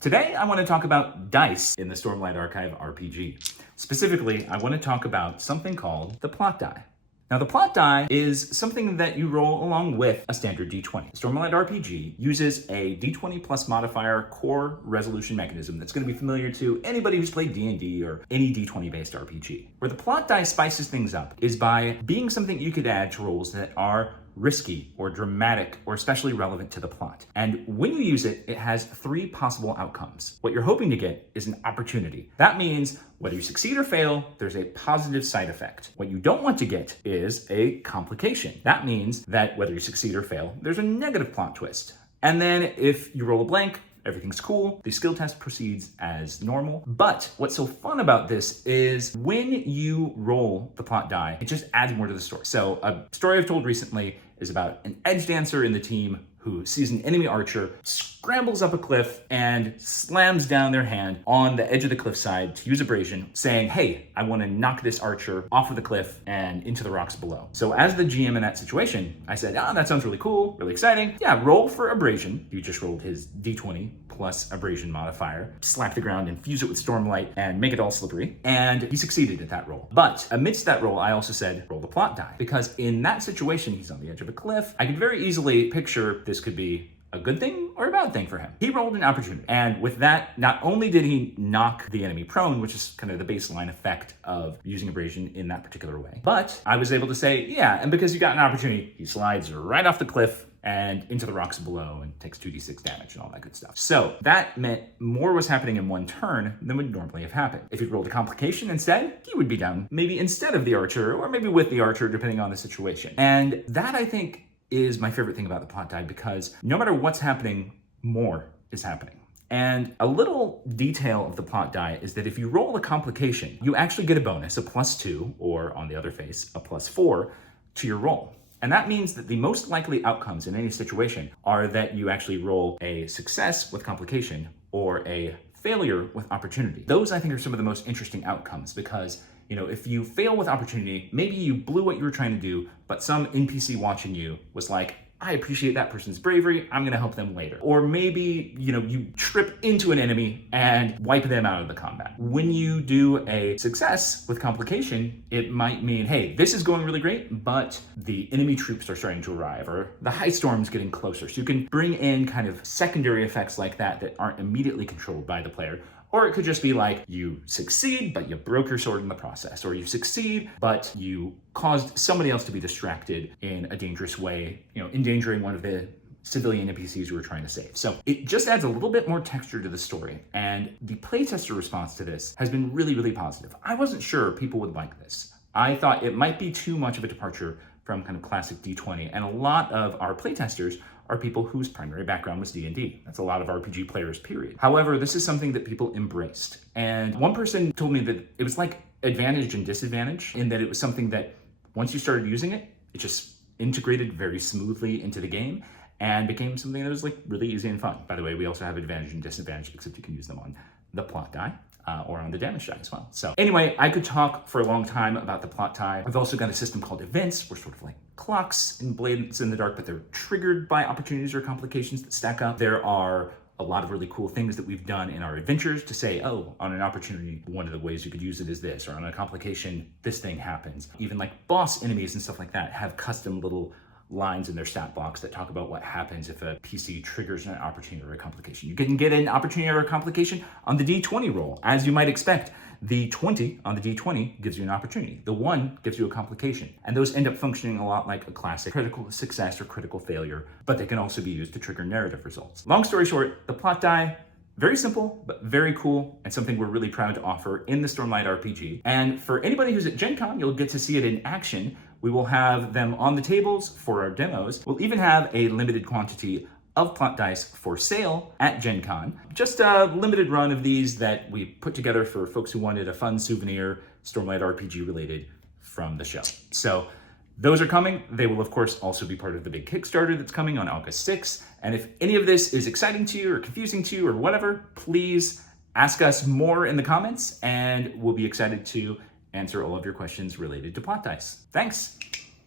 Today, I want to talk about dice in the Stormlight Archive RPG. Specifically, I want to talk about something called the plot die. Now, the plot die is something that you roll along with a standard d20. Stormlight RPG uses a d20 plus modifier core resolution mechanism that's going to be familiar to anybody who's played D&D or any d20 based RPG. Where the plot die spices things up is by being something you could add to rolls that are risky or dramatic or especially relevant to the plot. And when you use it, it has three possible outcomes. What you're hoping to get is an opportunity. That means whether you succeed or fail, there's a positive side effect. What you don't want to get is a complication. That means that whether you succeed or fail, there's a negative plot twist. And then if you roll a blank, everything's cool. The skill test proceeds as normal. But what's so fun about this is when you roll the plot die, it just adds more to the story. So a story I've told recently is about an edge dancer in the team who sees an enemy archer, scrambles up a cliff, and slams down their hand on the edge of the cliffside to use abrasion, saying, hey, I want to knock this archer off of the cliff and into the rocks below. So as the GM in that situation, I said, that sounds really cool, really exciting. Yeah, roll for abrasion. He just rolled his d20 plus abrasion modifier, slap the ground, infuse it with Stormlight, and make it all slippery. And he succeeded at that roll. But amidst that roll, I also said, roll the plot die. Because in that situation, he's on the edge of a cliff. I could very easily picture this could be a good thing or a bad thing for him. He rolled an opportunity. And with that, not only did he knock the enemy prone, which is kind of the baseline effect of using abrasion in that particular way, but I was able to say, yeah, and because you got an opportunity, he slides right off the cliff and into the rocks below and takes 2d6 damage and all that good stuff. So that meant more was happening in one turn than would normally have happened. If he'd rolled a complication instead, he would be down maybe instead of the archer or maybe with the archer, depending on the situation. And that, I think, is my favorite thing about the plot die, because no matter what's happening, more is happening. And a little detail of the plot die is that if you roll a complication, you actually get a bonus, a +2, or on the other face, a +4 to your roll. And that means that the most likely outcomes in any situation are that you actually roll a success with complication or a failure with opportunity. Those, I think, are some of the most interesting outcomes, because if you fail with opportunity, maybe you blew what you were trying to do, but some NPC watching you was like, I appreciate that person's bravery, I'm gonna help them later. Or maybe, you trip into an enemy and wipe them out of the combat. When you do a success with complication, it might mean, hey, this is going really great, but the enemy troops are starting to arrive, or the high storm's getting closer. So you can bring in kind of secondary effects like that that aren't immediately controlled by the player. Or it could just be like, you succeed, but you broke your sword in the process. Or you succeed, but you caused somebody else to be distracted in a dangerous way, endangering one of the civilian NPCs you were trying to save. So it just adds a little bit more texture to the story. And the playtester response to this has been really, really positive. I wasn't sure people would like this. I thought it might be too much of a departure from kind of classic D20. And a lot of our playtesters are people whose primary background was D&D. That's a lot of RPG players, period. However, this is something that people embraced. And one person told me that it was like advantage and disadvantage, in that it was something that once you started using it, it just integrated very smoothly into the game and became something that was like really easy and fun. By the way, we also have advantage and disadvantage, except you can use them on the plot die. Or on the damage die as well. So anyway, I could talk for a long time about the plot die. I've also got a system called events, which are sort of like clocks and blades in the dark, but they're triggered by opportunities or complications that stack up. There are a lot of really cool things that we've done in our adventures to say, oh, on an opportunity, one of the ways you could use it is this, or on a complication, this thing happens. Even like boss enemies and stuff like that have custom little lines in their stat blocks that talk about what happens if a PC triggers an opportunity or a complication. You can get an opportunity or a complication on the D20 roll. As you might expect, the 20 on the D20 gives you an opportunity. The 1 gives you a complication. And those end up functioning a lot like a classic critical success or critical failure, but they can also be used to trigger narrative results. Long story short, the plot die, very simple, but very cool, and something we're really proud to offer in the Stormlight RPG. And for anybody who's at Gen Con, you'll get to see it in action. We will have them on the tables for our demos. We'll even have a limited quantity of plot dice for sale at Gen Con. Just a limited run of these that we put together for folks who wanted a fun souvenir, Stormlight RPG related, from the show. So those are coming. They will, of course, also be part of the big Kickstarter that's coming on August 6th. And if any of this is exciting to you or confusing to you or whatever, please ask us more in the comments, and we'll be excited to answer all of your questions related to plot dice. Thanks.